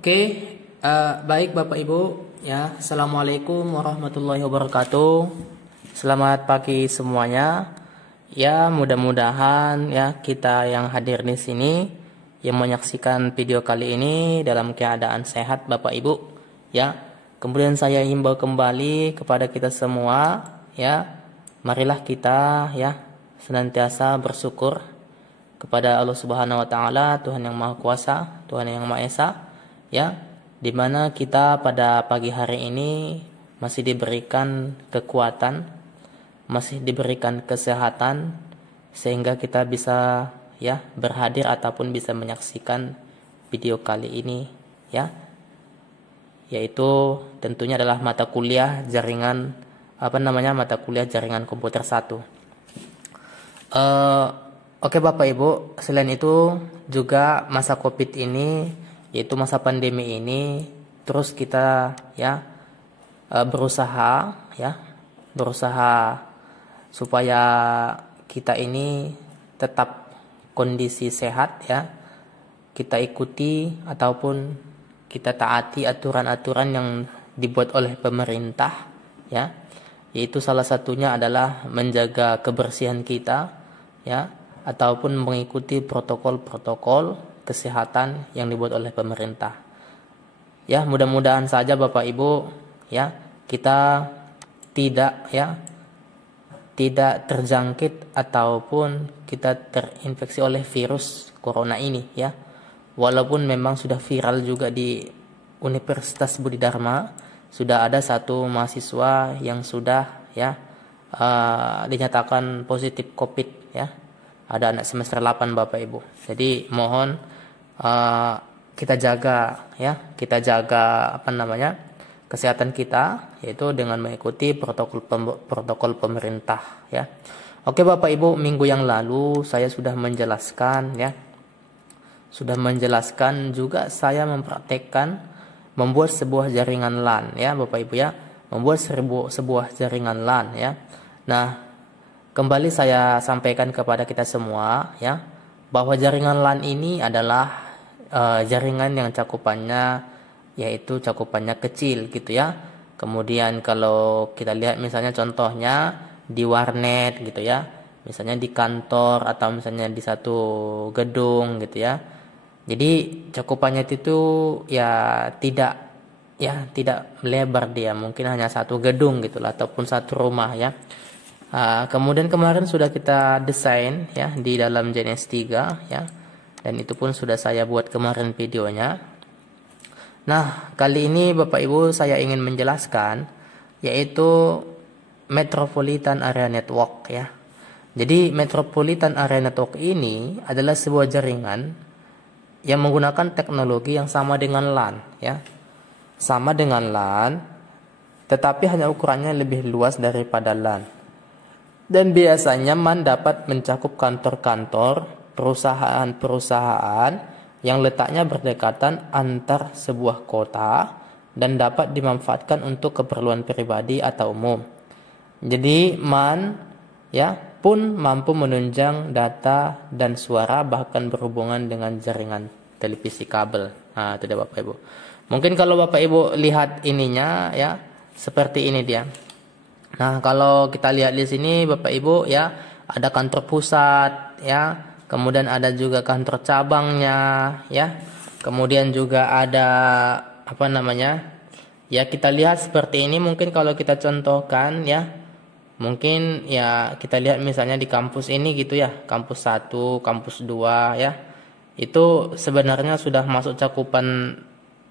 Oke, baik Bapak Ibu, ya. Assalamualaikum warahmatullahi wabarakatuh. Selamat pagi semuanya. Ya, mudah-mudahan ya kita yang hadir di sini yang menyaksikan video kali ini dalam keadaan sehat Bapak Ibu, ya. Kemudian saya himbau kembali kepada kita semua, ya. Marilah kita ya senantiasa bersyukur kepada Allah Subhanahu wa taala, Tuhan yang Maha Kuasa, Tuhan yang Maha Esa, ya, dimana kita pada pagi hari ini masih diberikan kekuatan, masih diberikan kesehatan, sehingga kita bisa ya berhadir ataupun bisa menyaksikan video kali ini, ya, yaitu tentunya adalah mata kuliah jaringan mata kuliah jaringan komputer 1. Oke Bapak Ibu, selain itu juga masa COVID ini, yaitu masa pandemi ini, terus kita ya berusaha supaya kita ini tetap kondisi sehat, ya. Kita ikuti ataupun kita taati aturan-aturan yang dibuat oleh pemerintah, ya. Yaitu salah satunya adalah menjaga kebersihan kita, ya, ataupun mengikuti protokol-protokol kesehatan yang dibuat oleh pemerintah. Ya, mudah-mudahan saja Bapak Ibu, ya, kita tidak terjangkit ataupun kita terinfeksi oleh virus corona ini, ya. Walaupun memang sudah viral juga di Universitas Budi Dharma, sudah ada satu mahasiswa yang sudah dinyatakan positif COVID, ya. Ada anak semester 8 Bapak Ibu. Jadi mohon kita jaga kesehatan kita, yaitu dengan mengikuti protokol pemerintah, ya. Oke Bapak Ibu, minggu yang lalu saya sudah menjelaskan, ya. Sudah menjelaskan juga saya mempraktekkan membuat sebuah jaringan LAN, ya Bapak Ibu, ya. Membuat sebuah jaringan LAN, ya. Nah, kembali saya sampaikan kepada kita semua, ya, bahwa jaringan LAN ini adalah jaringan yang cakupannya kecil gitu, ya. Kemudian kalau kita lihat misalnya contohnya di warnet gitu, ya. Misalnya di kantor atau misalnya di satu gedung gitu, ya. Jadi cakupannya itu tidak melebar, dia mungkin hanya satu gedung gitu lah, ataupun satu rumah, ya. Kemudian kemarin sudah kita desain, ya, di dalam JNS3, ya. Dan itu pun sudah saya buat kemarin videonya. Nah, kali ini Bapak Ibu saya ingin menjelaskan yaitu Metropolitan Area Network, ya. Jadi Metropolitan Area Network ini adalah sebuah jaringan yang menggunakan teknologi yang sama dengan LAN, ya. Sama dengan LAN, tetapi hanya ukurannya lebih luas daripada LAN. Dan biasanya MAN dapat mencakup kantor-kantor, perusahaan-perusahaan yang letaknya berdekatan antar sebuah kota dan dapat dimanfaatkan untuk keperluan pribadi atau umum. Jadi MAN, ya, pun mampu menunjang data dan suara, bahkan berhubungan dengan jaringan televisi kabel. Nah, itu dia Bapak Ibu. Mungkin kalau Bapak Ibu lihat ininya, ya, seperti ini dia. Nah, kalau kita lihat di sini Bapak Ibu, ya, ada kantor pusat, ya. Kemudian ada juga kantor cabangnya, ya. Kemudian juga ada ya, kita lihat seperti ini. Mungkin kalau kita contohkan, ya, mungkin ya kita lihat misalnya di kampus ini gitu, ya, kampus 1, kampus 2, ya. Itu sebenarnya sudah masuk cakupan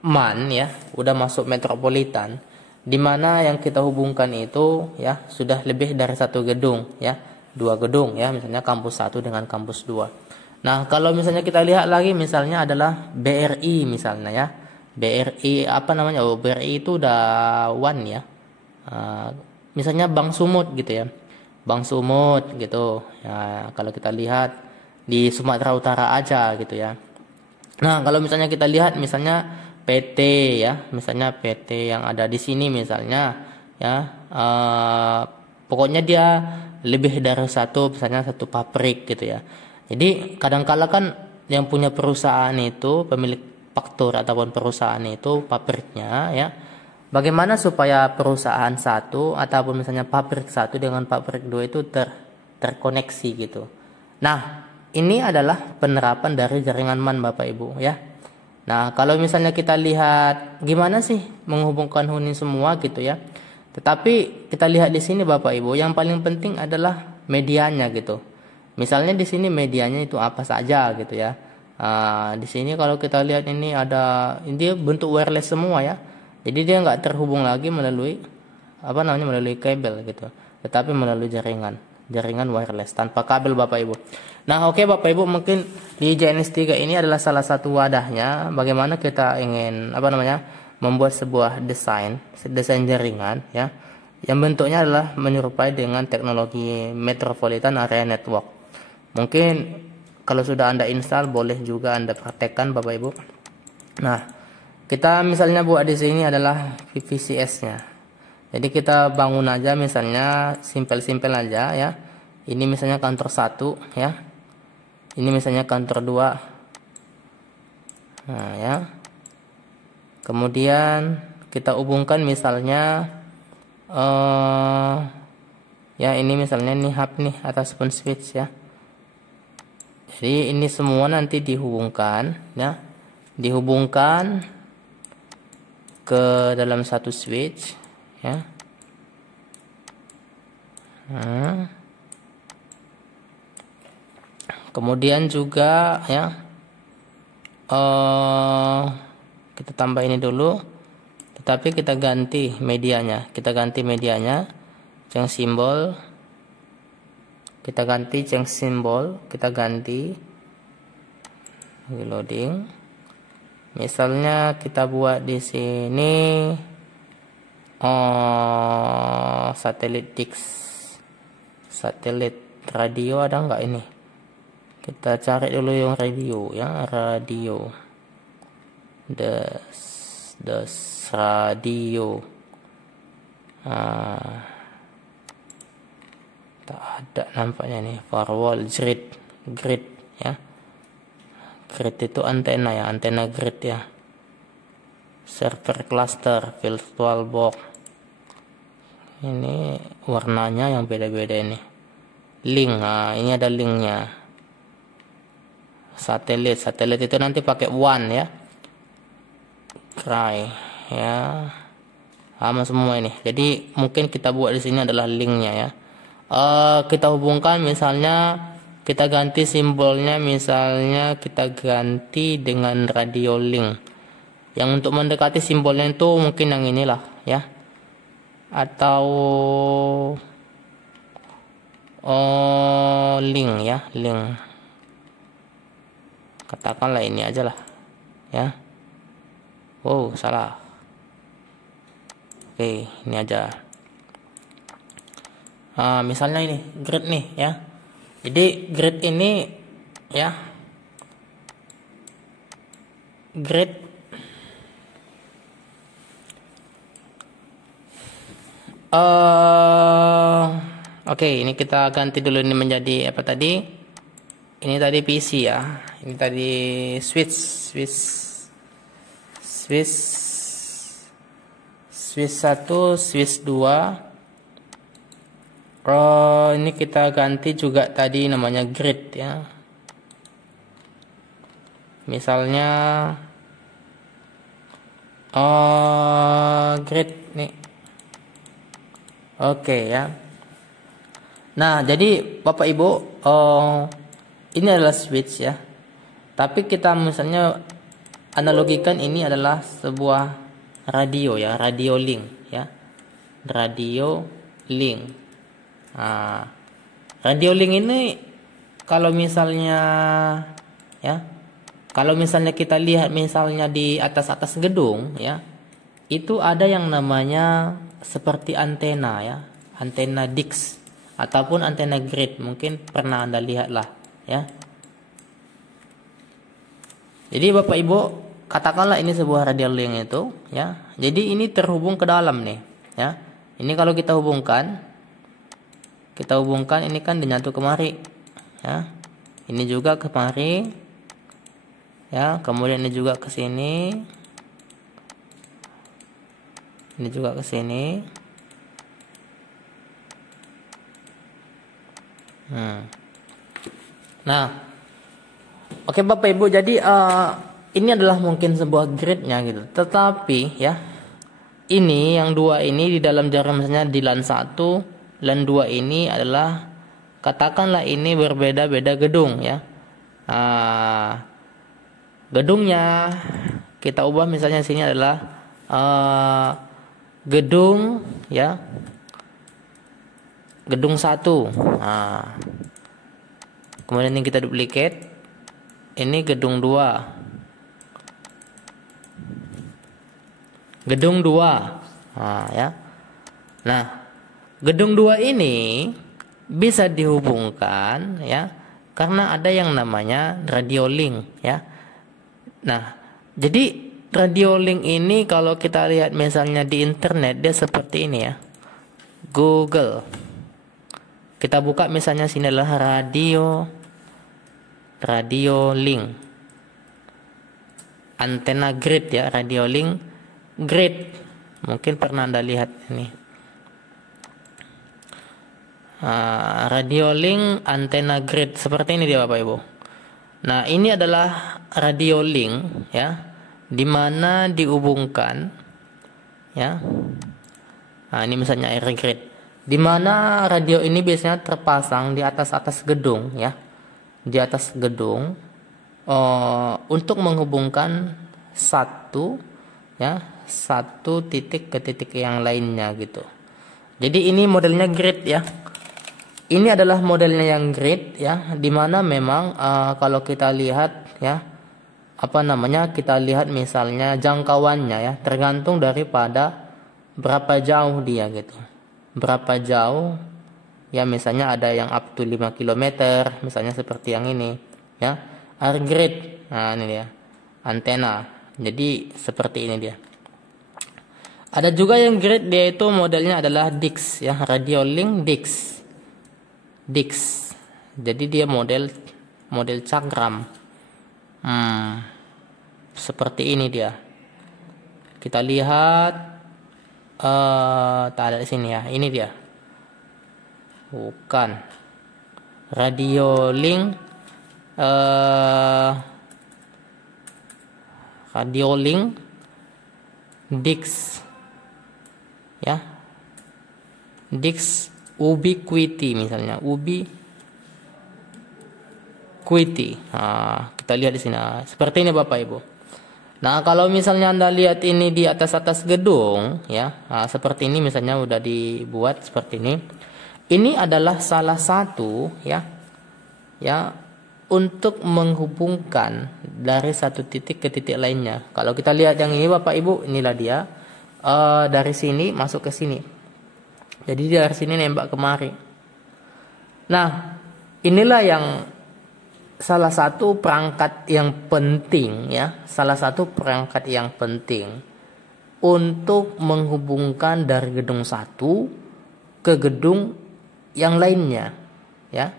MAN, ya, udah masuk metropolitan, di mana yang kita hubungkan itu, ya, sudah lebih dari satu gedung, ya, 2 gedung, ya, misalnya kampus 1 dengan kampus 2. Nah, kalau misalnya kita lihat lagi misalnya adalah BRI misalnya, ya. BRI BRI itu udah one, ya. Misalnya Bank Sumut gitu, ya. Bank Sumut gitu. Ya, kalau kita lihat di Sumatera Utara aja gitu, ya. Nah, kalau misalnya kita lihat misalnya PT, ya. Misalnya PT yang ada di sini misalnya, ya. Pokoknya dia lebih dari misalnya satu pabrik gitu, ya. Jadi kadang-kala kan yang punya perusahaan itu, pemilik manufaktur ataupun perusahaan itu pabriknya ya. Bagaimana supaya perusahaan satu ataupun misalnya pabrik satu dengan pabrik dua itu terkoneksi gitu. Nah, ini adalah penerapan dari jaringan MAN Bapak Ibu ya. Nah, kalau misalnya kita lihat gimana sih menghubungkan ini semua gitu ya. Tetapi kita lihat di sini Bapak Ibu, yang paling penting adalah medianya gitu. Misalnya di sini medianya itu apa saja gitu ya. Di sini kalau kita lihat ini dia bentuk wireless semua ya. Jadi dia nggak terhubung lagi melalui melalui kabel gitu, tetapi melalui jaringan wireless tanpa kabel Bapak Ibu. Nah, oke Bapak Ibu, mungkin di JNS3 ini adalah salah satu wadahnya bagaimana kita ingin membuat sebuah desain jaringan ya, yang bentuknya adalah menyerupai dengan teknologi Metropolitan Area Network. Mungkin kalau sudah Anda install, boleh juga Anda praktekkan Bapak Ibu. Nah, kita misalnya buat di sini adalah VCS-nya. Jadi kita bangun aja misalnya simpel-simpel aja ya. Ini misalnya kantor 1 ya. Ini misalnya kantor 2. Nah, ya. Kemudian kita hubungkan misalnya ya ini misalnya nih hub nih ataupun switch ya. Jadi ini semua nanti dihubungkan ya. Dihubungkan ke dalam satu switch ya. Kemudian juga ya kita tambah ini dulu, tetapi kita ganti medianya, simbol kita ganti loading. Misalnya kita buat di sini satelit radio ada nggak ini? Kita cari dulu yang radio ya, radio. Des radio. Tak ada nampaknya nih, firewall grid ya. Grid itu antena ya, antena grid ya. Server cluster, virtual box. Ini warnanya yang beda-beda ini. Link, ini ada linknya. Satelit itu nanti pakai WAN ya. Cry ya. Sama semua ini. Jadi mungkin kita buat di sini adalah linknya ya. Kita hubungkan misalnya. Kita ganti simbolnya, misalnya kita ganti dengan radio link. Yang untuk mendekati simbolnya itu mungkin yang inilah ya. Atau link ya, link. Katakanlah ini aja lah ya. Oh, salah. Oke, ini aja. Misalnya ini grid nih ya. Jadi grid ini ya, grid oke, ini kita ganti dulu, ini menjadi apa tadi? Ini tadi PC ya. Ini tadi switch 1, switch 2. Ini kita ganti juga tadi namanya grid ya. Misalnya grid nih. Oke ya. Nah, jadi Bapak Ibu, ini adalah switch ya. Tapi kita misalnya analogikan ini adalah sebuah radio ya, radio link ya. Radio link. Radio link ini kalau misalnya kita lihat misalnya di atas gedung ya, itu ada yang namanya seperti antena ya, antena DIX ataupun antena grid, mungkin pernah Anda lihat lah ya. Jadi Bapak Ibu, katakanlah ini sebuah radio link itu ya. Jadi ini terhubung ke dalam nih ya. Ini kalau kita hubungkan ini kan dinyatu kemari ya. Ini juga kemari. ya. Kemudian ini juga ke sini, ini juga ke sini. Nah, oke Bapak Ibu, jadi ini adalah mungkin sebuah grid-nya gitu. Tetapi ya, ini yang dua ini di dalam jarum misalnya di LAN 1, LAN 2 ini adalah, katakanlah ini berbeda-beda gedung ya. Gedungnya kita ubah, misalnya sini adalah gedung ya, gedung 1. Kemudian ini kita duplicate, ini gedung 2, gedung 2. Ya. Nah, gedung 2 ini bisa dihubungkan ya, karena ada yang namanya radio link ya. Nah, jadi radio link ini kalau kita lihat misalnya di internet, dia seperti ini ya. Google. Kita buka misalnya sini adalah radio link. Antena grid ya, radio link grid. Mungkin pernah Anda lihat ini. Radio link antena grid seperti ini dia Bapak Ibu. Nah, ini adalah radio link ya, dimana dihubungkan ya. Nah, ini misalnya air grid, dimana radio ini biasanya terpasang di atas gedung ya, di atas gedung untuk menghubungkan satu titik ke titik yang lainnya gitu. Jadi ini modelnya grid ya. Ini adalah modelnya yang grid ya, dimana memang kalau kita lihat ya, kita lihat misalnya jangkauannya ya, tergantung daripada berapa jauh dia gitu. Berapa jauh ya, misalnya ada yang up to 5 km, misalnya seperti yang ini ya, air grid. Nah, ini dia antena. Jadi seperti ini dia. Ada juga yang grid, dia itu modelnya adalah DICS ya, radio link DICS. Jadi dia model cakram. Seperti ini dia. Kita lihat tak ada di sini ya. Ini dia. Bukan. Radio link DICS ya. DICS Ubiquiti misalnya, Ubiquiti. Kita lihat di sini seperti ini Bapak Ibu. Nah, kalau misalnya Anda lihat ini di atas gedung ya, seperti ini misalnya udah dibuat seperti ini. Ini adalah salah satu ya untuk menghubungkan dari satu titik ke titik lainnya. Kalau kita lihat yang ini Bapak Ibu, inilah dia. Dari sini masuk ke sini. Jadi dari sini nembak kemari. Nah, inilah yang salah satu perangkat yang penting ya, salah satu perangkat yang penting untuk menghubungkan dari gedung 1 ke gedung yang lainnya ya.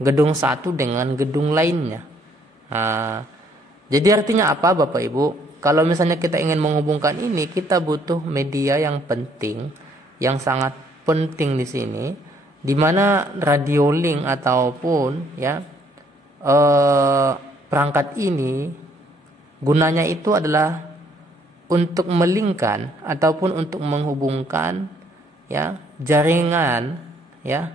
Gedung 1 dengan gedung lainnya. Jadi artinya apa Bapak Ibu? Kalau misalnya kita ingin menghubungkan ini, kita butuh media yang penting, yang sangat penting di sini, di mana radio link ataupun ya perangkat ini gunanya itu adalah untuk melingkan ataupun untuk menghubungkan ya jaringan ya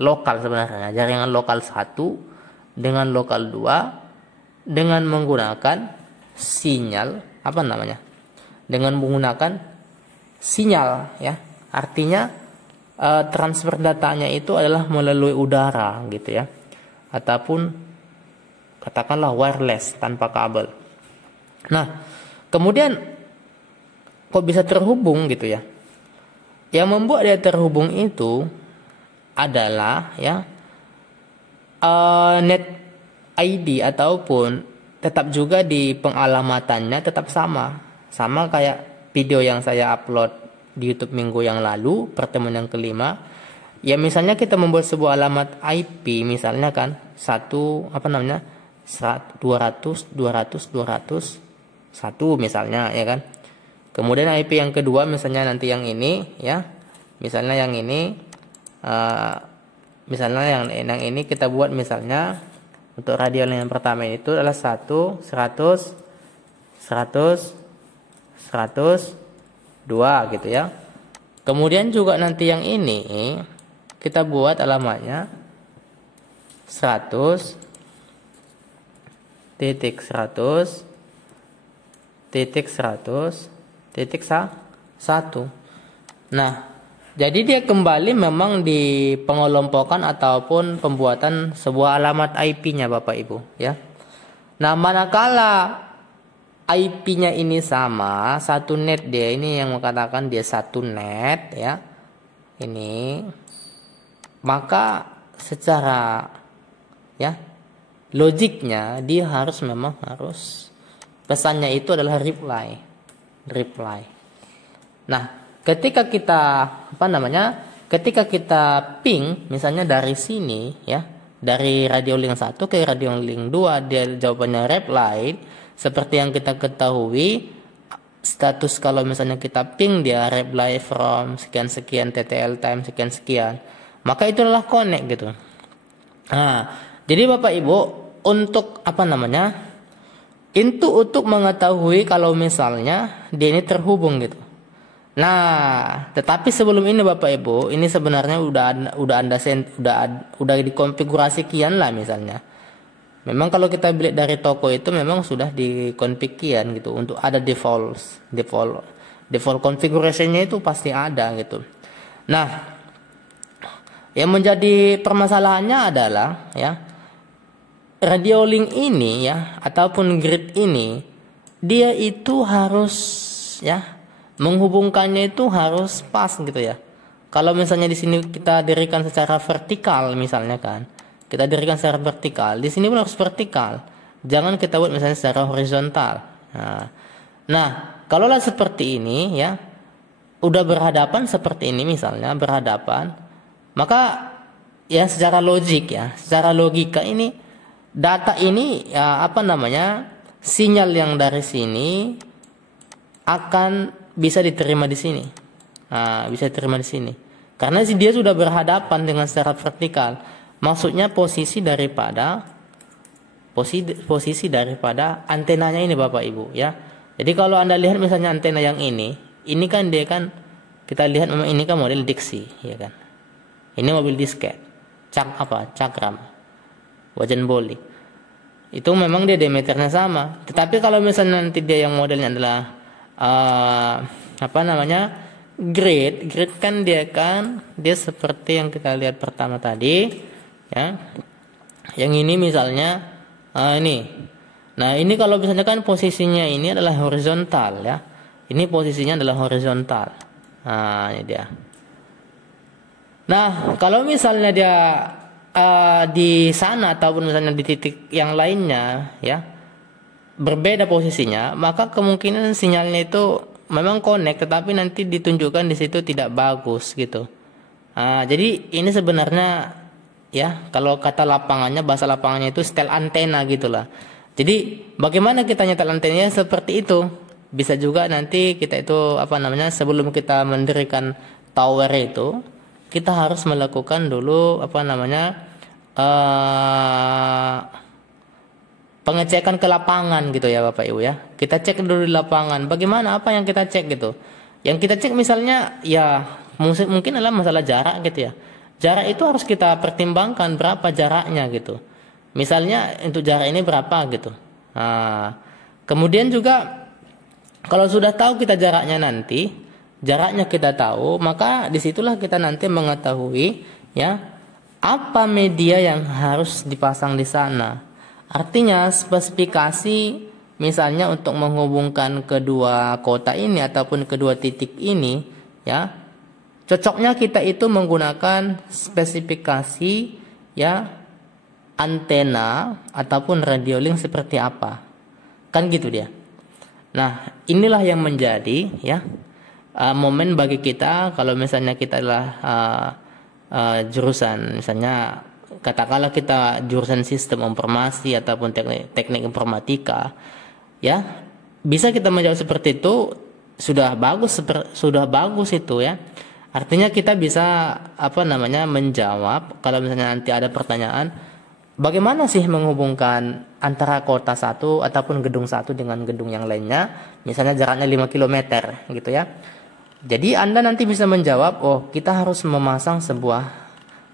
lokal, sebenarnya jaringan lokal 1 dengan lokal 2 dengan menggunakan sinyal dengan menggunakan sinyal ya. Artinya transfer datanya itu adalah melalui udara gitu ya, ataupun katakanlah wireless tanpa kabel. Nah, kemudian kok bisa terhubung gitu ya? Yang membuat dia terhubung itu adalah ya net ID, ataupun tetap juga di pengalamannya tetap sama kayak video yang saya upload di YouTube minggu yang lalu, pertemuan yang kelima. Ya misalnya kita membuat sebuah alamat IP, misalnya kan 200 200 200 1 misalnya, ya kan. Kemudian IP yang kedua misalnya nanti yang ini, ya. Misalnya yang ini misalnya yang ini kita buat misalnya untuk radio link yang pertama itu adalah 1 100 100 100 2 gitu ya. Kemudian juga nanti yang ini kita buat alamatnya 100 titik 100 titik 100 titik 1. Nah, jadi dia kembali memang di pengelompokan ataupun pembuatan sebuah alamat IP-nya Bapak Ibu, ya. Nah, manakala IP-nya ini sama, satu net, dia ini yang mengatakan dia satu net, ya. Ini maka secara, ya, logiknya dia memang harus pesannya itu adalah reply. Nah, ketika kita ketika kita ping misalnya dari sini, ya, dari radio link 1 ke radio link 2, dia jawabannya reply. Seperti yang kita ketahui, status kalau misalnya kita ping dia reply from sekian-sekian TTL time sekian-sekian, maka itu adalah connect gitu. Nah, jadi Bapak Ibu, untuk untuk mengetahui kalau misalnya dia ini terhubung gitu. Nah, tetapi sebelum ini Bapak Ibu, ini sebenarnya udah dikonfigurasi kian lah misalnya. Memang kalau kita beli dari toko itu memang sudah dikonfig kian gitu, untuk ada default configuration-nya itu pasti ada gitu. Nah, yang menjadi permasalahannya adalah, ya, radio link ini, ya, ataupun grid ini, dia itu harus, ya, menghubungkannya itu harus pas gitu ya. Kalau misalnya di sini kita dirikan secara vertikal misalnya kan, kita dirikan secara vertikal, di sini pun harus vertikal. Jangan kita buat misalnya secara horizontal. Nah, kalaulah seperti ini, ya, udah berhadapan seperti ini misalnya berhadapan, maka ya secara logik, ya, secara logika ini data ini, ya, sinyal yang dari sini akan bisa diterima di sini. Bisa diterima di sini. Karena dia sudah berhadapan dengan secara vertikal. Maksudnya posisi daripada antenanya ini Bapak Ibu, ya. Jadi kalau Anda lihat misalnya antena yang ini kan dia kan, kita lihat memang ini kan model Dixie, ya kan. Ini mobil disket. Cakram. Wajan boli. Itu memang dia diameternya sama. Tetapi kalau misalnya nanti dia yang modelnya adalah grid kan dia seperti yang kita lihat pertama tadi, ya. Yang ini misalnya ini. Nah, ini kalau misalnya kan posisinya ini adalah horizontal, ya. Ini posisinya adalah horizontal. Nah, ini dia. Nah, kalau misalnya dia di sana ataupun misalnya di titik yang lainnya, ya, berbeda posisinya, maka kemungkinan sinyalnya itu memang connect, tetapi nanti ditunjukkan di situ tidak bagus gitu. Jadi ini sebenarnya, ya, kalau kata lapangannya, bahasa lapangannya itu setel antena gitulah. Jadi bagaimana kita nyetel antenanya seperti itu? Bisa juga nanti kita itu sebelum kita mendirikan tower itu, kita harus melakukan dulu pengecekan ke lapangan gitu ya Bapak Ibu, ya. Kita cek dulu di lapangan. Bagaimana, apa yang kita cek gitu. Yang kita cek misalnya, ya, mungkin adalah masalah jarak gitu ya. Jarak itu harus kita pertimbangkan berapa jaraknya gitu. Misalnya untuk jarak ini berapa gitu. Kemudian juga kalau sudah tahu kita jaraknya kita tahu, maka disitulah kita nanti mengetahui, ya, apa media yang harus dipasang di sana. Artinya spesifikasi misalnya untuk menghubungkan kedua kota ini ataupun kedua titik ini, ya, cocoknya kita itu menggunakan spesifikasi, ya, antena ataupun radio link seperti apa, kan gitu dia. Nah, inilah yang menjadi, ya, momen bagi kita kalau misalnya kita adalah jurusan misalnya katakanlah kita jurusan sistem informasi ataupun teknik informatika, ya bisa kita menjawab seperti itu, sudah bagus itu ya. Artinya kita bisa menjawab kalau misalnya nanti ada pertanyaan, bagaimana sih menghubungkan antara kota satu ataupun gedung satu dengan gedung yang lainnya, misalnya jaraknya 5 kilometer gitu ya. Jadi Anda nanti bisa menjawab, oh kita harus memasang sebuah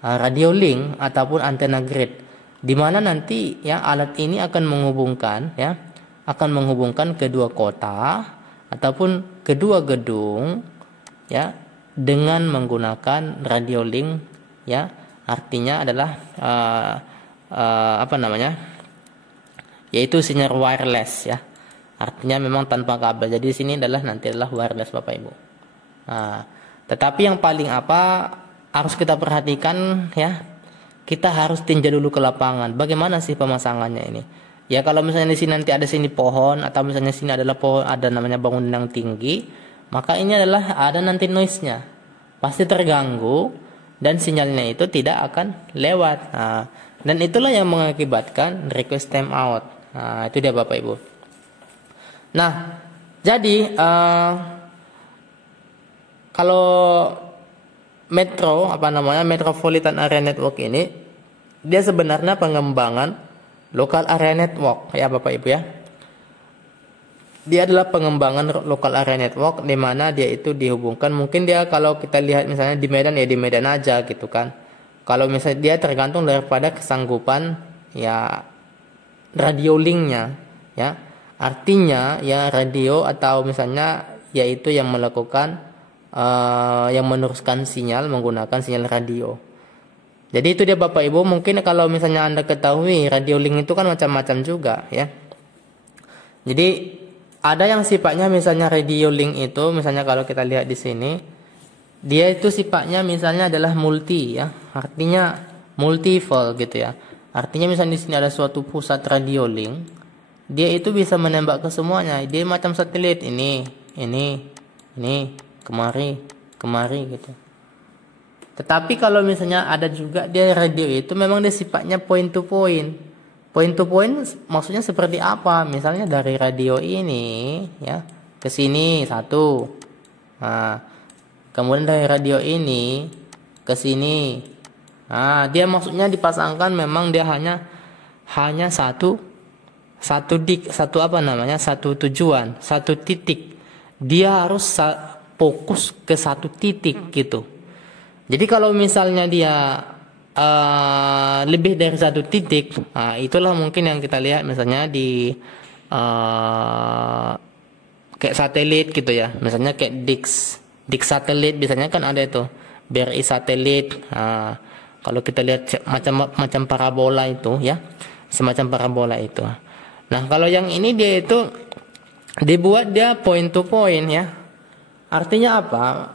radio link ataupun antena grid, di mana nanti ya alat ini akan menghubungkan kedua kota ataupun kedua gedung ya dengan menggunakan radio link ya. Artinya adalah yaitu sinyal wireless ya. Artinya memang tanpa kabel. Jadi sini nanti adalah wireless Bapak Ibu. Nah, tetapi yang paling harus kita perhatikan ya, kita harus tinjau dulu ke lapangan. Bagaimana sih pemasangannya ini? Ya kalau misalnya di sini nanti ada pohon atau misalnya sini adalah pohon, ada namanya bangunan yang tinggi, maka ini ada nanti noise-nya. Pasti terganggu dan sinyalnya itu tidak akan lewat. Nah, dan itulah yang mengakibatkan request time out. Nah, itu dia Bapak Ibu. Nah, jadi kalau Metropolitan Area Network ini, dia sebenarnya pengembangan Local Area Network ya Bapak Ibu ya. Dia adalah pengembangan Local Area Network, di mana dia itu dihubungkan. Mungkin dia kalau kita lihat misalnya di Medan ya di Medan aja gitu kan. Kalau misalnya dia tergantung daripada kesanggupan ya radio linknya ya. Artinya ya radio atau misalnya yaitu yang melakukan yang meneruskan sinyal menggunakan sinyal radio. Jadi itu dia Bapak Ibu. Mungkin kalau misalnya Anda ketahui radio link itu kan macam-macam juga ya. Jadi ada yang sifatnya misalnya radio link itu, misalnya kalau kita lihat di sini, dia itu sifatnya misalnya adalah multi ya. Artinya multiple gitu ya. Artinya misalnya di sini ada suatu pusat radio link, dia itu bisa menembak ke semuanya. Dia macam satelit, ini, kemari gitu. Tetapi kalau misalnya ada juga dia radio itu memang dia sifatnya point to point. Point to point maksudnya seperti apa? Misalnya dari radio ini ya ke sini satu. Nah, kemudian dari radio ini ke sini. Nah, dia maksudnya dipasangkan memang dia hanya satu tujuan, satu titik. Dia harus fokus ke satu titik gitu. Jadi kalau misalnya dia lebih dari satu titik, itulah mungkin yang kita lihat misalnya di kayak satelit gitu ya. Misalnya kayak Dix satelit biasanya kan ada itu, BRI satelit. Kalau kita lihat macam parabola itu ya, semacam parabola itu. Nah kalau yang ini dia itu dibuat dia point to point ya. Artinya apa?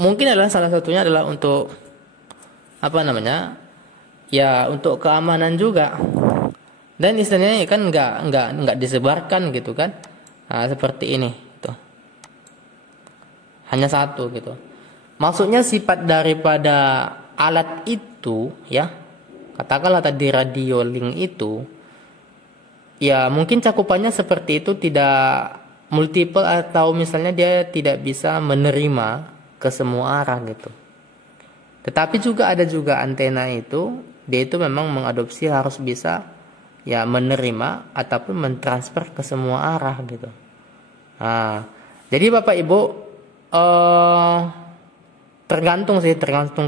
Mungkin adalah salah satunya adalah untuk ya untuk keamanan juga. Dan istilahnya kan nggak disebarkan gitu kan. Nah, seperti ini tuh. Hanya satu gitu. Maksudnya sifat daripada alat itu ya, katakanlah tadi radio link itu, ya mungkin cakupannya seperti itu, tidak multiple atau misalnya dia tidak bisa menerima ke semua arah gitu. Tetapi juga ada antena itu, dia itu memang mengadopsi harus bisa ya menerima ataupun mentransfer ke semua arah gitu. Nah, jadi Bapak Ibu tergantung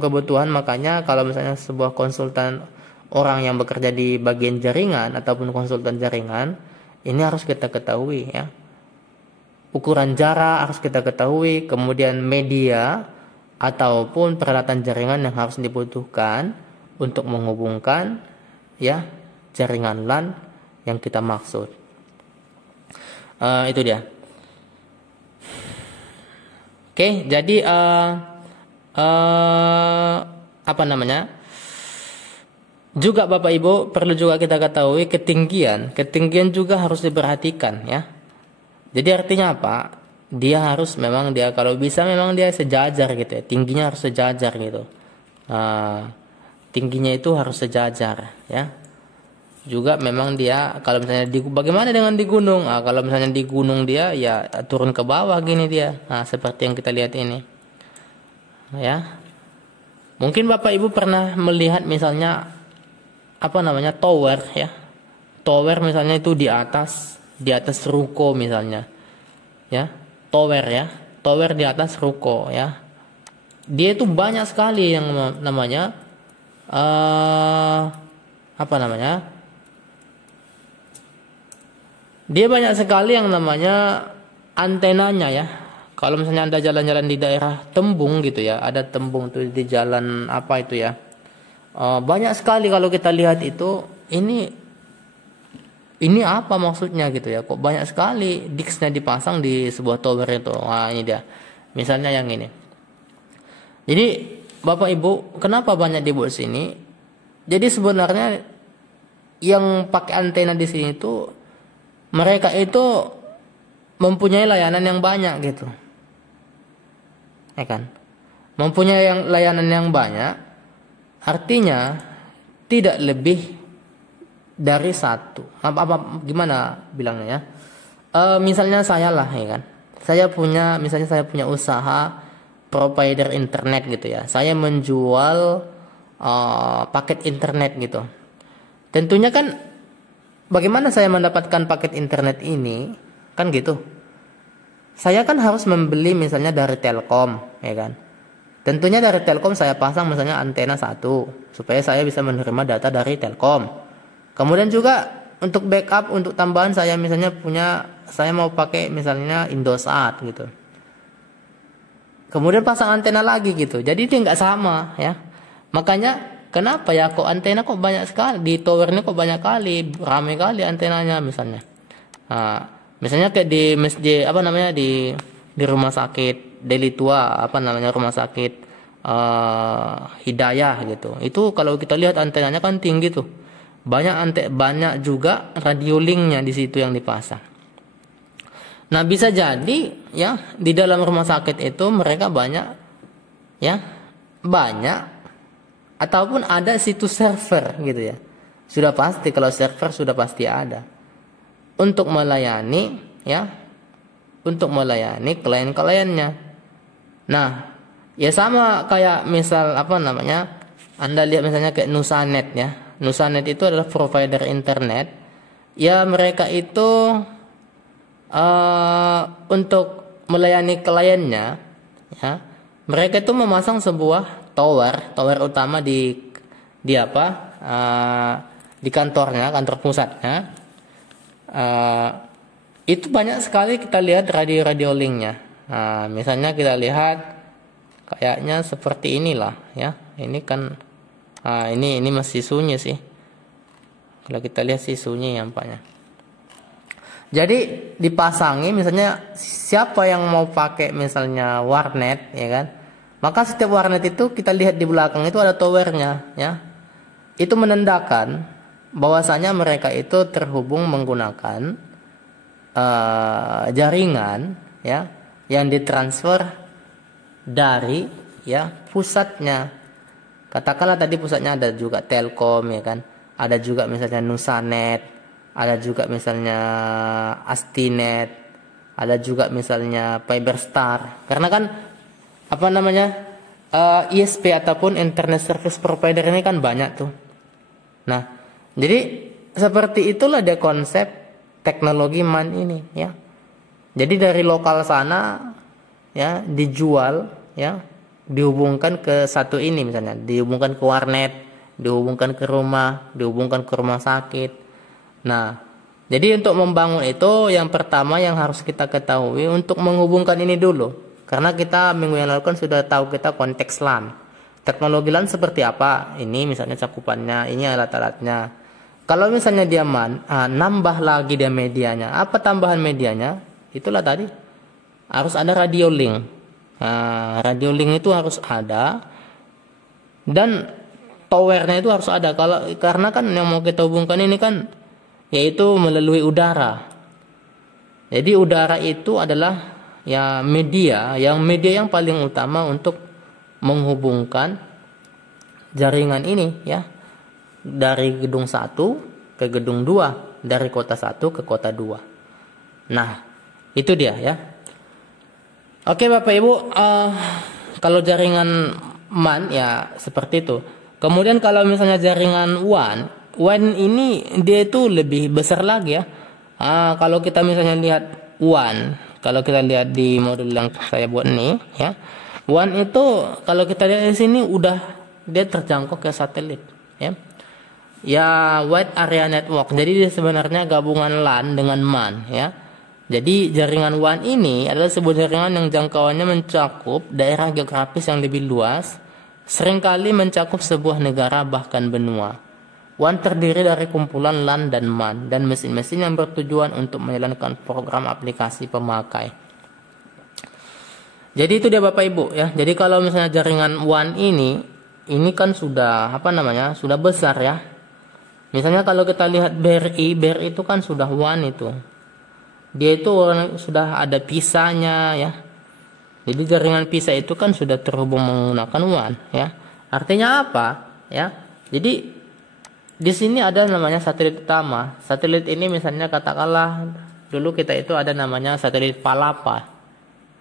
kebutuhan. Makanya kalau misalnya sebuah konsultan, orang yang bekerja di bagian jaringan ataupun konsultan jaringan, ini harus kita ketahui ya. Ukuran jarak harus kita ketahui, kemudian media ataupun peralatan jaringan yang harus dibutuhkan untuk menghubungkan ya jaringan LAN yang kita maksud. Itu dia. Oke, jadi juga Bapak Ibu perlu juga kita ketahui ketinggian juga harus diperhatikan ya. Jadi artinya apa? Dia harus memang kalau bisa memang dia sejajar gitu ya, tingginya harus sejajar gitu. tingginya itu harus sejajar ya. Juga memang dia kalau misalnya bagaimana dengan di gunung? Kalau misalnya di gunung dia ya turun ke bawah gini dia. Seperti yang kita lihat ini. Ya. Mungkin Bapak Ibu pernah melihat misalnya tower ya. Tower misalnya itu di atas ruko misalnya. Ya. Tower ya. Tower di atas ruko ya. Dia itu banyak sekali yang namanya dia banyak sekali yang namanya antenanya ya. Kalau misalnya Anda jalan-jalan di daerah Tembung gitu ya, ada Tembung tuh di jalan apa itu ya. Banyak sekali kalau kita lihat itu, ini apa maksudnya gitu ya. Kok banyak sekali diksnya dipasang di sebuah tower itu. Ini dia. Misalnya yang ini. Jadi Bapak Ibu, kenapa banyak dibuat sini? Jadi sebenarnya yang pakai antena di sini itu mereka itu mempunyai layanan yang banyak gitu. Ya kan? Mempunyai layanan yang banyak artinya tidak lebih dari satu. Gimana bilangnya ya? Misalnya saya lah ya kan. Saya punya usaha provider internet gitu ya. Saya menjual paket internet gitu. Tentunya kan bagaimana saya mendapatkan paket internet ini? Kan gitu. Saya kan harus membeli misalnya dari Telkom, ya kan? Tentunya dari Telkom saya pasang misalnya antena 1 supaya saya bisa menerima data dari Telkom. Kemudian juga untuk backup, untuk tambahan saya misalnya saya mau pakai misalnya Indosat gitu. Kemudian pasang antena lagi gitu. Jadi dia nggak sama ya. Makanya kenapa ya kok antena kok banyak sekali di towernya, kok banyak kali, ramai kali antenanya misalnya. Misalnya kayak di masjid di rumah sakit Deli Tua rumah sakit Hidayah gitu. Itu kalau kita lihat antenanya kan tinggi tuh. Banyak juga radio linknya di situ yang dipasang. Nah, bisa jadi ya di dalam rumah sakit itu mereka banyak ataupun ada situs server gitu ya. Sudah pasti kalau server sudah pasti ada untuk melayani klien-kliennya. Nah, ya sama kayak misal Anda lihat misalnya kayak Nusanet ya. Nusanet itu adalah provider internet. Ya mereka itu untuk melayani kliennya ya, mereka itu memasang sebuah tower utama di kantornya, kantor pusatnya. Itu banyak sekali kita lihat radio linknya. Misalnya kita lihat kayaknya seperti inilah ya. Ini kan ini masih sunyi sih. Kalau kita lihat sih sunyi nampaknya. Jadi dipasangi misalnya siapa yang mau pakai misalnya warnet ya kan. Maka setiap warnet itu kita lihat di belakang itu ada towernya ya. Itu menandakan bahwasanya mereka itu terhubung menggunakan jaringan ya yang ditransfer dari pusatnya. Katakanlah tadi pusatnya ada juga Telkom ya kan. Ada juga misalnya Nusanet. Ada juga misalnya Astinet, ada juga misalnya Fiberstar. Karena kan ISP ataupun Internet Service Provider ini kan banyak tuh. Nah, jadi seperti itulah dia konsep teknologi MAN ini ya. Jadi dari lokal sana ya dijual ya, dihubungkan ke satu ini misalnya, dihubungkan ke warnet, dihubungkan ke rumah sakit. Nah, jadi untuk membangun itu yang pertama yang harus kita ketahui untuk menghubungkan ini dulu. Karena kita minggu yang lalu kan sudah tahu kita konteks LAN. Teknologi LAN seperti apa? Ini misalnya cakupannya, ini alat-alatnya. Kalau misalnya dia MAN, nambah lagi dia medianya. Apa tambahan medianya? Itulah tadi. Harus ada radio link. Radio link itu harus ada. Dan towernya itu harus ada. Karena kan yang mau kita hubungkan ini kan yaitu melalui udara. Jadi udara itu adalah media yang paling utama untuk menghubungkan jaringan ini ya, dari gedung 1 ke gedung 2, dari kota 1 ke kota 2. Nah, itu dia ya. Oke Bapak Ibu, kalau jaringan MAN ya seperti itu. Kemudian kalau misalnya jaringan WAN ini dia itu lebih besar lagi ya. Kalau kita misalnya lihat WAN, kalau kita lihat di modul yang saya buat ini ya, WAN itu kalau kita lihat di sini udah dia terjangkau ke satelit ya. Ya, Wide Area Network. Jadi dia sebenarnya gabungan LAN dengan MAN ya. Jadi jaringan WAN ini adalah sebuah jaringan yang jangkauannya mencakup daerah geografis yang lebih luas, seringkali mencakup sebuah negara bahkan benua. WAN terdiri dari kumpulan LAN dan MAN dan mesin-mesin yang bertujuan untuk menjalankan program aplikasi pemakai. Jadi itu dia Bapak Ibu ya. Jadi kalau misalnya jaringan WAN ini kan sudah sudah besar ya. Misalnya kalau kita lihat BRI itu kan sudah WAN itu. Dia itu sudah ada pisahnya ya. Jadi jaringan pisah itu kan sudah terhubung menggunakan WAN ya. Artinya apa ya? Jadi di sini ada namanya satelit utama. Satelit ini misalnya katakanlah dulu kita itu ada namanya satelit Palapa.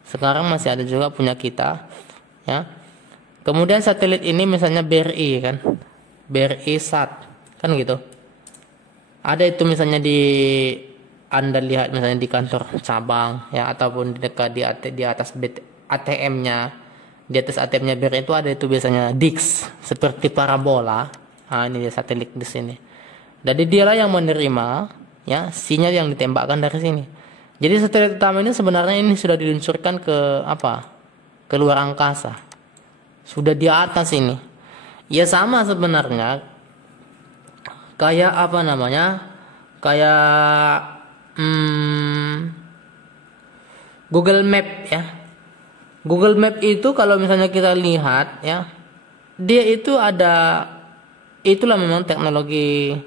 Sekarang masih ada juga punya kita ya. Kemudian satelit ini misalnya BRI kan. BRI Sat kan gitu. Ada itu misalnya Anda lihat misalnya di kantor cabang ya, ataupun di dekat di atas ATM-nya. Di atas ATM-nya BRI itu ada itu biasanya disk seperti parabola. Ini dia satelit di sini. Jadi dialah yang menerima ya sinyal yang ditembakkan dari sini. Jadi satelit utama ini sebenarnya ini sudah diluncurkan ke luar angkasa. Sudah di atas ini. Ya sama sebenarnya kayak Google Map ya. Google Map itu kalau misalnya kita lihat ya, dia itu itulah memang teknologi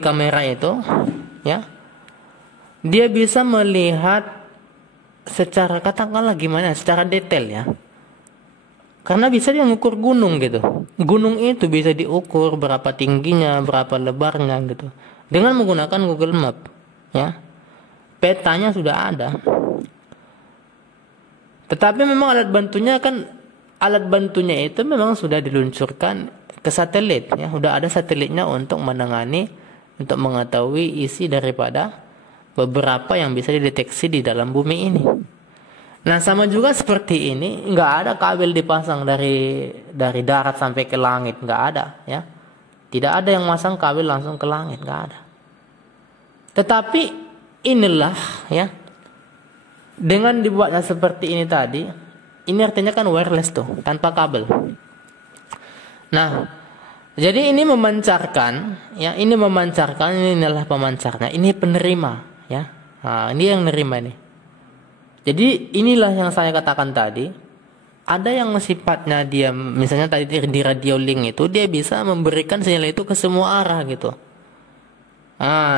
kamera itu ya. Dia bisa melihat secara secara detail ya. Karena bisa dia mengukur gunung gitu. Gunung itu bisa diukur berapa tingginya, berapa lebarnya gitu. Dengan menggunakan Google Map, ya. Petanya sudah ada. Tetapi memang alat bantunya itu memang sudah diluncurkan ke satelit, ya. Sudah ada satelitnya untuk mengetahui isi daripada beberapa yang bisa dideteksi di dalam bumi ini. Nah sama juga seperti ini, nggak ada kabel dipasang dari darat sampai ke langit, nggak ada ya. Tidak ada yang masang kabel langsung ke langit, nggak ada. Tetapi inilah ya, dengan dibuatnya seperti ini tadi, ini artinya kan wireless tuh, tanpa kabel. Nah, jadi ini memancarkan, ya ini inilah pemancarnya, ini penerima ya. Nah, ini yang nerima ini. Jadi inilah yang saya katakan tadi. Ada yang sifatnya dia misalnya tadi di radio link itu dia bisa memberikan sinyal itu ke semua arah gitu.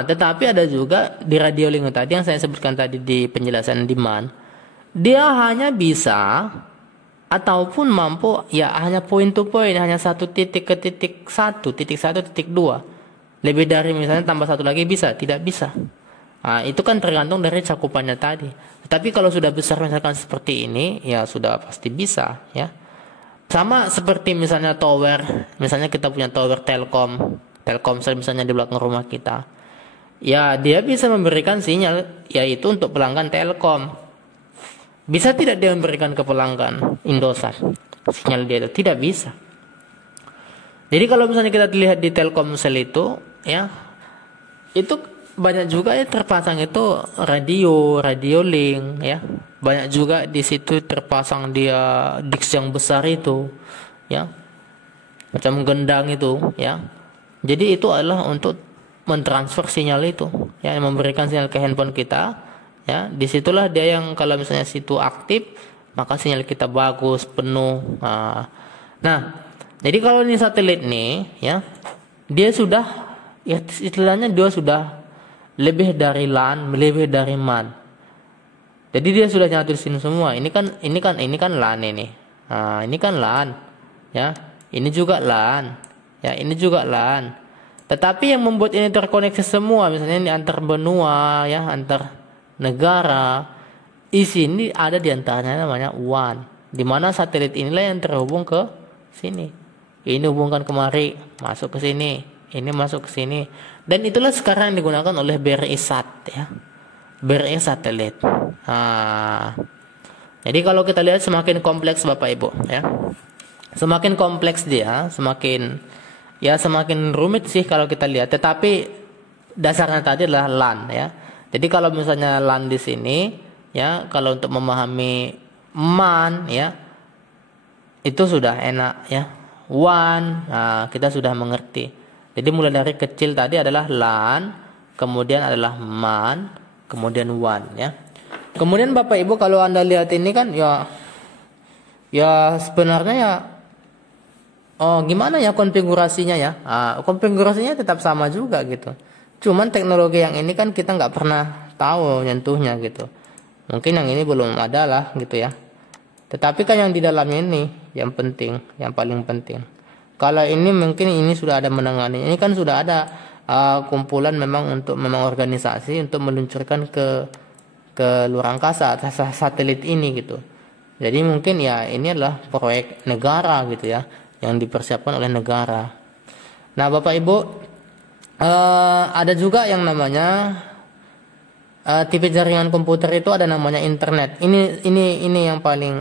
Tetapi ada juga di radio link tadi yang saya sebutkan tadi di penjelasan demand. Dia hanya bisa ataupun mampu ya hanya point to point, hanya satu titik ke titik 1, titik 1, titik 2. Lebih dari misalnya tambah satu lagi bisa, tidak bisa. Itu kan tergantung dari cakupannya tadi. Tapi kalau sudah besar misalkan seperti ini, ya sudah pasti bisa, ya. Sama seperti misalnya tower, misalnya kita punya tower Telkomsel misalnya di belakang rumah kita. Ya, dia bisa memberikan sinyal, yaitu untuk pelanggan Telkom. Bisa tidak dia memberikan ke pelanggan Indosat sinyal dia itu? Tidak bisa. Jadi kalau misalnya kita lihat di Telkomsel itu, ya, itu banyak juga ya terpasang itu radio link ya. Banyak juga di situ terpasang dia disk yang besar itu ya. Macam gendang itu ya. Jadi itu adalah untuk mentransfer sinyal itu ya, memberikan sinyal ke handphone kita ya. Disitulah dia yang kalau misalnya situ aktif maka sinyal kita bagus, penuh. Nah, jadi kalau ini satelit nih ya, dia sudah ya istilahnya dia sudah lebih dari LAN, lebih dari MAN. Jadi dia sudah nyatuin semua. Ini kan LAN ini. Ini kan LAN, ya. ini juga LAN, ya ini juga LAN. Tetapi yang membuat ini terkoneksi semua, misalnya ini antar benua, ya antar negara, di sini ada diantaranya namanya WAN, di mana satelit inilah yang terhubung ke sini. Ini hubungkan kemari, masuk ke sini, ini masuk ke sini, dan itulah sekarang yang digunakan oleh BRI Sat, ya, BRI satelit. Nah, jadi kalau kita lihat semakin kompleks Bapak Ibu, ya, semakin kompleks dia, semakin rumit sih kalau kita lihat. Tetapi dasarnya tadi adalah LAN, ya. Jadi kalau misalnya LAN di sini, ya, kalau untuk memahami MAN, ya, itu sudah enak, ya. WAN, nah, kita sudah mengerti. Jadi mulai dari kecil tadi adalah LAN, kemudian adalah MAN, kemudian WAN, ya. Kemudian Bapak Ibu kalau Anda lihat ini kan, ya sebenarnya ya, gimana ya konfigurasinya ya? Konfigurasinya tetap sama juga gitu. Cuman teknologi yang ini kan kita nggak pernah tahu nyentuhnya gitu. Mungkin yang ini belum ada lah gitu ya. Tetapi kan yang di dalamnya ini yang penting, yang paling penting. Kalau ini mungkin ini sudah ada menangani. Ini kan sudah ada kumpulan memang organisasi untuk meluncurkan ke luar angkasa satelit ini gitu. Jadi mungkin ya ini adalah proyek negara gitu ya, yang dipersiapkan oleh negara. Nah Bapak Ibu, ada juga yang namanya tipe jaringan komputer itu ada namanya internet. Ini yang paling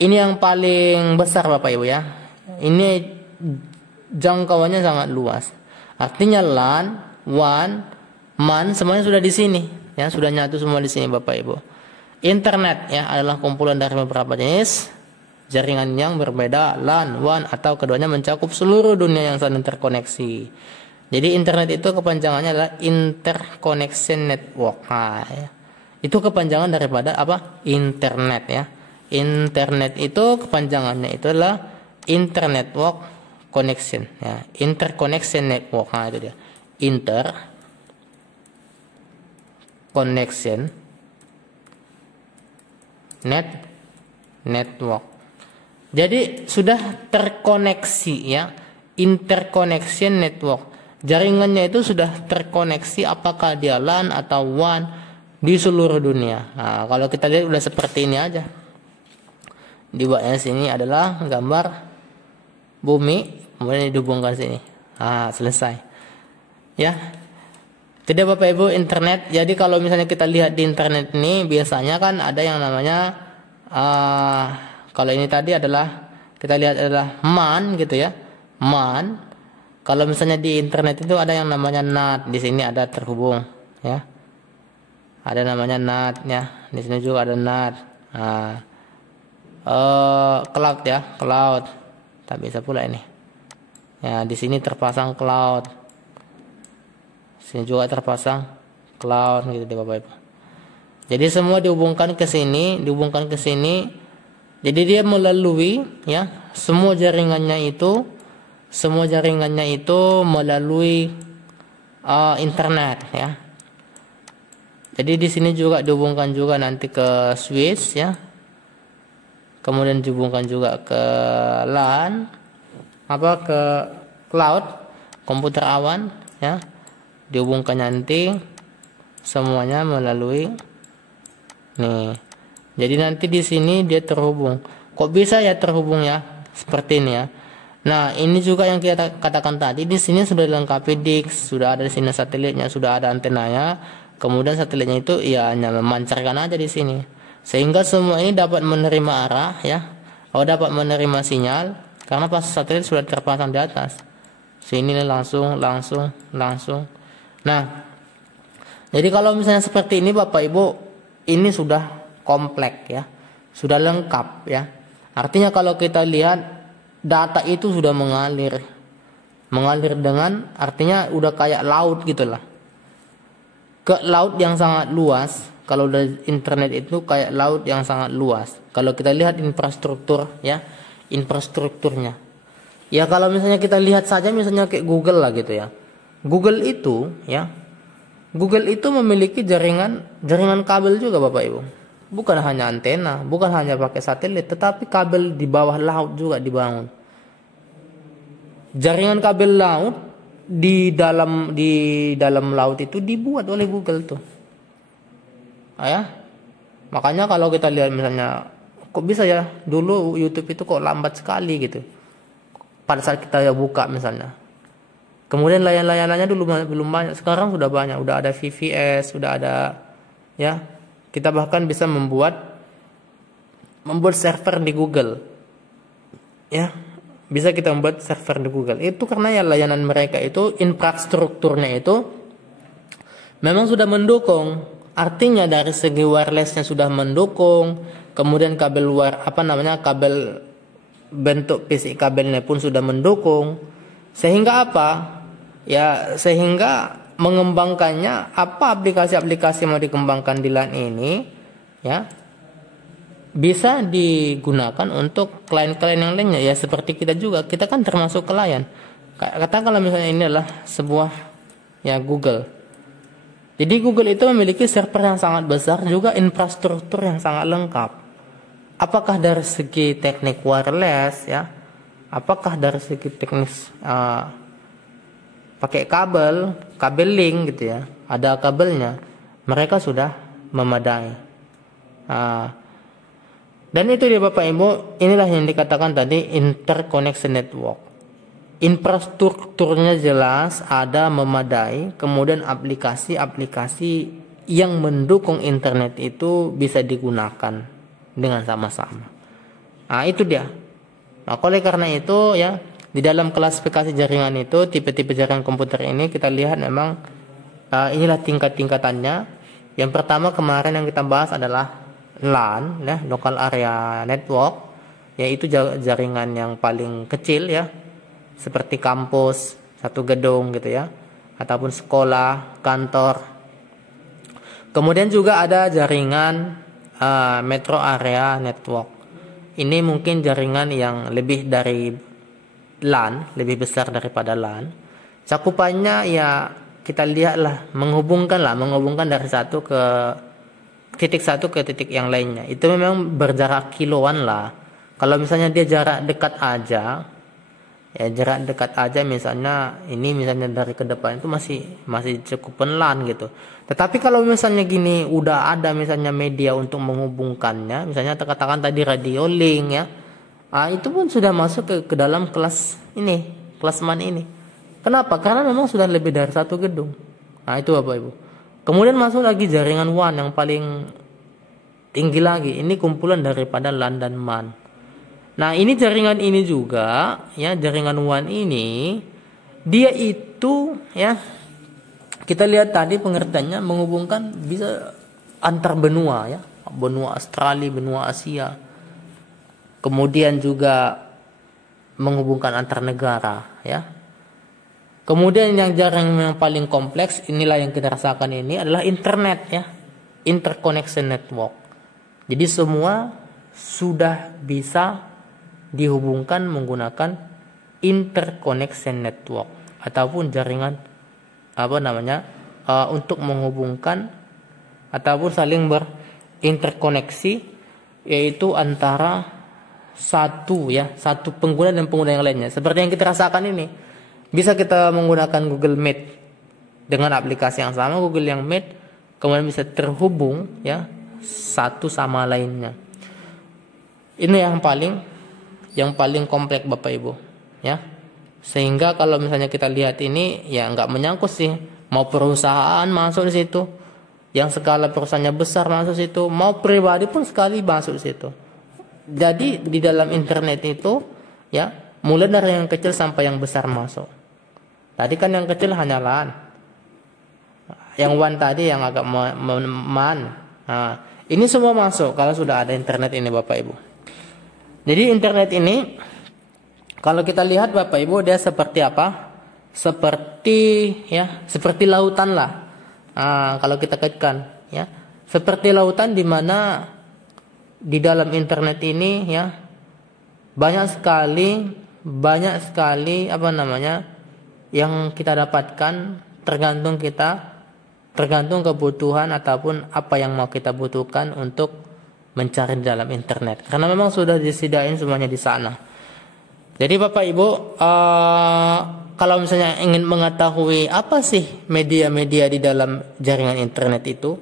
Ini yang paling besar Bapak Ibu ya. Ini jangkauannya sangat luas. Artinya LAN, WAN, MAN semuanya sudah di sini, ya, sudah nyatu semua di sini Bapak Ibu. Internet ya adalah kumpulan dari beberapa jenis jaringan yang berbeda, LAN, WAN atau keduanya mencakup seluruh dunia yang saling terkoneksi. Jadi internet itu kepanjangannya adalah interconnection network. Nah, ya. Itu kepanjangan daripada internet ya. Internet itu kepanjangannya itu adalah internet network connection ya. Interconnection network. Nah, itu dia. Interconnection network. Jadi sudah terkoneksi ya, interconnection network. Jaringannya itu sudah terkoneksi apakah dia LAN atau WAN di seluruh dunia. Nah, kalau kita lihat udah seperti ini aja. Di bawahnya sini adalah gambar bumi, kemudian dihubungkan sini. Selesai. Ya. Tidak Bapak Ibu internet. Jadi kalau misalnya kita lihat di internet ini biasanya kan ada yang namanya kalau ini tadi adalah kita lihat adalah MAN gitu ya. MAN. Kalau misalnya di internet itu ada yang namanya NAT. Di sini ada terhubung ya. Ada namanya NAT ya. Di sini juga ada NAT. Cloud ya, cloud. Tak bisa pula ini. Ya, di sini terpasang cloud. Sini juga terpasang cloud gitu deh Bapak Ibu. Jadi semua dihubungkan ke sini, Jadi dia melalui ya, semua jaringannya itu melalui internet ya. Jadi di sini juga dihubungkan juga nanti ke switch ya. Kemudian dihubungkan juga ke LAN, ke cloud, komputer awan ya. Dihubungkan nanti semuanya melalui nih. Jadi nanti di sini dia terhubung. Kok bisa ya terhubung ya? Seperti ini ya. Nah, ini juga yang kita katakan tadi, di sini sudah dilengkapi DIX, sudah ada di sini satelitnya, sudah ada antenanya. Kemudian satelitnya itu ya hanya memancarkan aja di sini. Sehingga semua ini dapat menerima arah ya. Dapat menerima sinyal karena pas satelit sudah terpasang di atas. Sini langsung. Nah, jadi kalau misalnya seperti ini Bapak Ibu, ini sudah kompleks ya, sudah lengkap ya. Artinya kalau kita lihat data itu sudah mengalir dengan artinya udah kayak laut gitulah, ke laut yang sangat luas. Kalau udah internet itu kayak laut yang sangat luas. Kalau kita lihat infrastruktur ya, infrastrukturnya. Ya kalau misalnya kita lihat saja misalnya kayak Google lah gitu ya. Google itu memiliki jaringan kabel juga Bapak Ibu. Bukan hanya antena, bukan hanya pakai satelit, tetapi kabel di bawah laut juga dibangun. jaringan kabel laut di dalam laut itu dibuat oleh Google tuh. Ya. Makanya kalau kita lihat misalnya, kok bisa ya dulu YouTube itu kok lambat sekali gitu. Pada saat kita buka misalnya. Kemudian layanan-layanannya dulu belum banyak, sekarang sudah banyak, udah ada VVS, sudah ada ya. Kita bahkan bisa membuat server di Google. Ya. Bisa kita membuat server di Google. Itu karena ya layanan mereka itu infrastrukturnya itu memang sudah mendukung. Artinya dari segi wirelessnya sudah mendukung, kemudian kabel kabel bentuk PC kabelnya pun sudah mendukung. Sehingga apa? Ya, sehingga mengembangkannya apa aplikasi-aplikasi mau dikembangkan di LAN ini ya bisa digunakan untuk klien-klien yang lainnya ya, seperti kita juga. Kita kan termasuk klien. Katakanlah misalnya ini adalah sebuah ya Google. Jadi Google itu memiliki server yang sangat besar, juga infrastruktur yang sangat lengkap. Apakah dari segi teknik wireless ya, apakah dari segi teknis pakai kabel link gitu ya, ada kabelnya, mereka sudah memadai. Dan itu dia Bapak Ibu, inilah yang dikatakan tadi interconnection network. Infrastrukturnya jelas, ada, memadai, kemudian aplikasi-aplikasi yang mendukung internet itu bisa digunakan dengan sama-sama. Nah, itu dia. Nah, oleh karena itu ya, di dalam klasifikasi jaringan itu, tipe-tipe jaringan komputer ini kita lihat memang inilah tingkat-tingkatannya. Yang pertama kemarin yang kita bahas adalah LAN, ya, local area network, yaitu jaringan yang paling kecil ya, seperti kampus, satu gedung gitu ya, ataupun sekolah, kantor. Kemudian juga ada jaringan metro area network. Ini mungkin jaringan yang lebih dari LAN, lebih besar daripada LAN. Cakupannya ya kita lihatlah menghubungkan dari satu ke titik yang lainnya. Itu memang berjarak kiloan lah. Kalau misalnya dia jarak dekat aja, misalnya dari ke depan itu masih cukup LAN gitu. Tetapi kalau misalnya gini udah ada misalnya media untuk menghubungkannya, misalnya katakan tadi radio link ya, itu pun sudah masuk ke dalam kelas MAN ini. Kenapa? Karena memang sudah lebih dari satu gedung. Nah, itu Bapak Ibu. Kemudian masuk lagi jaringan WAN yang paling tinggi lagi. Ini kumpulan daripada LAN dan MAN. Nah, ini jaringan ini juga ya, jaringan WAN ini dia itu ya, kita lihat tadi pengertiannya menghubungkan bisa antar benua ya, benua Australia, benua Asia. Kemudian juga menghubungkan antar negara ya. Kemudian yang jaringan yang paling kompleks, inilah yang kita rasakan ini adalah internet ya, interconnection network. Jadi semua sudah bisa dihubungkan menggunakan interconnection network ataupun jaringan untuk menghubungkan ataupun saling berinterkoneksi, yaitu antara satu pengguna dan pengguna yang lainnya. Seperti yang kita rasakan ini, bisa kita menggunakan Google Meet dengan aplikasi yang sama, Google yang Meet, kemudian bisa terhubung ya satu sama lainnya. Ini yang paling kompleks Bapak Ibu ya. Sehingga kalau misalnya kita lihat ini ya nggak menyangkut sih, mau perusahaan masuk di situ, yang skala perusahaannya besar masuk situ, mau pribadi pun sekali masuk situ. Jadi di dalam internet itu ya, mulai dari yang kecil sampai yang besar masuk. Tadi kan yang kecil hanya LAN, yang WAN tadi yang agak MAN. Nah, ini semua masuk kalau sudah ada internet ini Bapak Ibu. Jadi internet ini kalau kita lihat Bapak Ibu, dia seperti apa? Seperti lautan lah. Kalau kita kaitkan ya, seperti lautan di mana di dalam internet ini ya banyak sekali yang kita dapatkan, tergantung kebutuhan ataupun apa yang mau kita butuhkan untuk mencari di dalam internet. Karena memang sudah disediain semuanya di sana. Jadi Bapak Ibu, kalau misalnya ingin mengetahui apa sih media-media di dalam jaringan internet itu,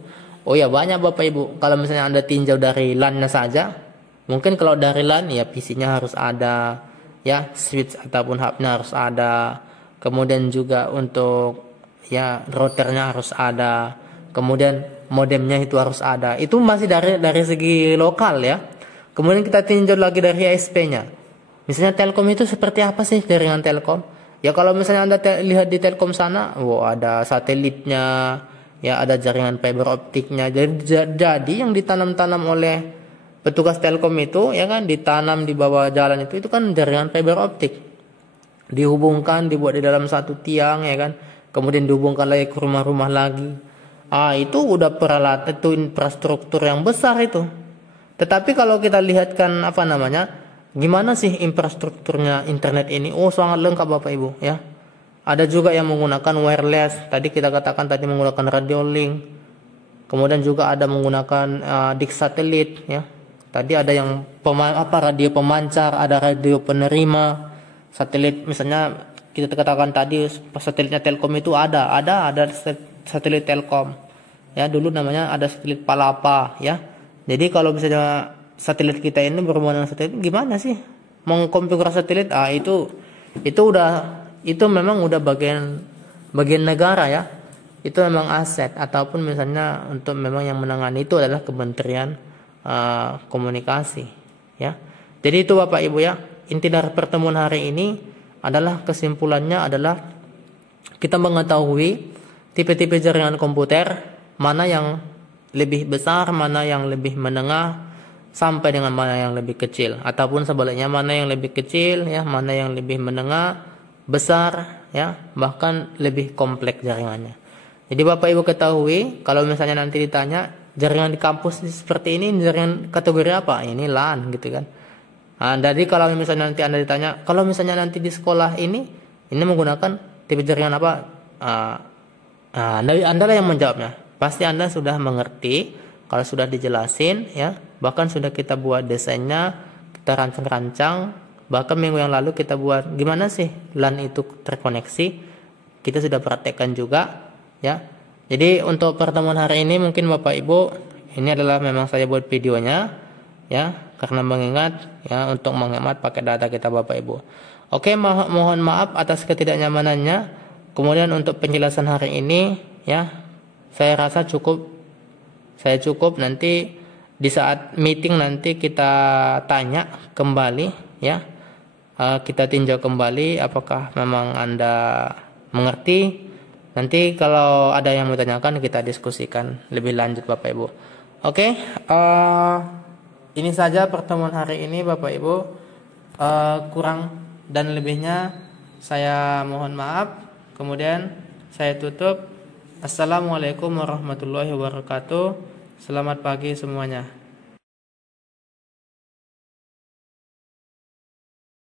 oh ya banyak Bapak Ibu. Kalau misalnya Anda tinjau dari LAN-nya saja, mungkin kalau dari LAN ya PC-nya harus ada, ya switch ataupun hub-nya harus ada. Kemudian juga untuk ya routernya harus ada. Kemudian modemnya itu harus ada. Itu masih dari segi lokal ya. Kemudian kita tinjau lagi dari ISP-nya. Misalnya Telkom itu seperti apa sih jaringan Telkom? Ya kalau misalnya Anda lihat di Telkom sana, ada satelitnya, ya ada jaringan fiber optiknya. Jadi yang ditanam-tanam oleh petugas Telkom itu, ya kan, ditanam di bawah jalan itu kan jaringan fiber optik. Dihubungkan, dibuat di dalam satu tiang, ya kan. Kemudian dihubungkan lagi ke rumah-rumah lagi. Itu udah peralatan, itu infrastruktur yang besar itu. Tetapi kalau kita lihatkan gimana sih infrastrukturnya internet ini? Sangat lengkap Bapak Ibu ya. Ada juga yang menggunakan wireless. Tadi kita katakan tadi menggunakan radio link. Kemudian juga ada menggunakan disk satelit ya. Tadi ada yang radio pemancar, ada radio penerima. Satelit misalnya kita katakan tadi satelitnya Telkom itu ada satelit Telkom. Ya, dulu namanya ada satelit Palapa ya. Jadi kalau misalnya satelit kita ini berhubungan dengan satelit, gimana sih mengkonfigurasi satelit? Itu memang udah bagian negara ya. Itu memang aset, ataupun misalnya untuk memang yang menangani itu adalah Kementerian Komunikasi ya. Jadi itu Bapak Ibu ya, inti dari pertemuan hari ini adalah kesimpulannya adalah kita mengetahui tipe-tipe jaringan komputer, mana yang lebih besar, mana yang lebih menengah, sampai dengan mana yang lebih kecil, ataupun sebaliknya mana yang lebih kecil ya, mana yang lebih menengah, besar ya, bahkan lebih kompleks jaringannya. Jadi Bapak Ibu ketahui, kalau misalnya nanti ditanya jaringan di kampus seperti ini jaringan kategori apa? Ini LAN gitu kan. Jadi kalau misalnya nanti Anda ditanya, kalau misalnya nanti di sekolah ini menggunakan tipe jaringan apa? Anda lah yang menjawabnya. Pasti Anda sudah mengerti kalau sudah dijelasin ya. Bahkan sudah kita buat desainnya, kita rancang-rancang. Bahkan minggu yang lalu kita buat gimana sih LAN itu terkoneksi. Kita sudah praktekkan juga ya. Jadi untuk pertemuan hari ini mungkin Bapak Ibu, ini adalah memang saya buat videonya ya, karena mengingat ya, untuk menghemat pakai data kita Bapak Ibu. Oke, mohon maaf atas ketidaknyamanannya. Kemudian untuk penjelasan hari ini ya, saya rasa cukup nanti di saat meeting nanti kita tanya kembali ya, kita tinjau kembali apakah memang Anda mengerti. Nanti kalau ada yang mau ditanyakan kita diskusikan lebih lanjut Bapak Ibu. Oke, ini saja pertemuan hari ini Bapak Ibu. Kurang dan lebihnya saya mohon maaf. Kemudian saya tutup. Assalamualaikum warahmatullahi wabarakatuh. Selamat pagi semuanya.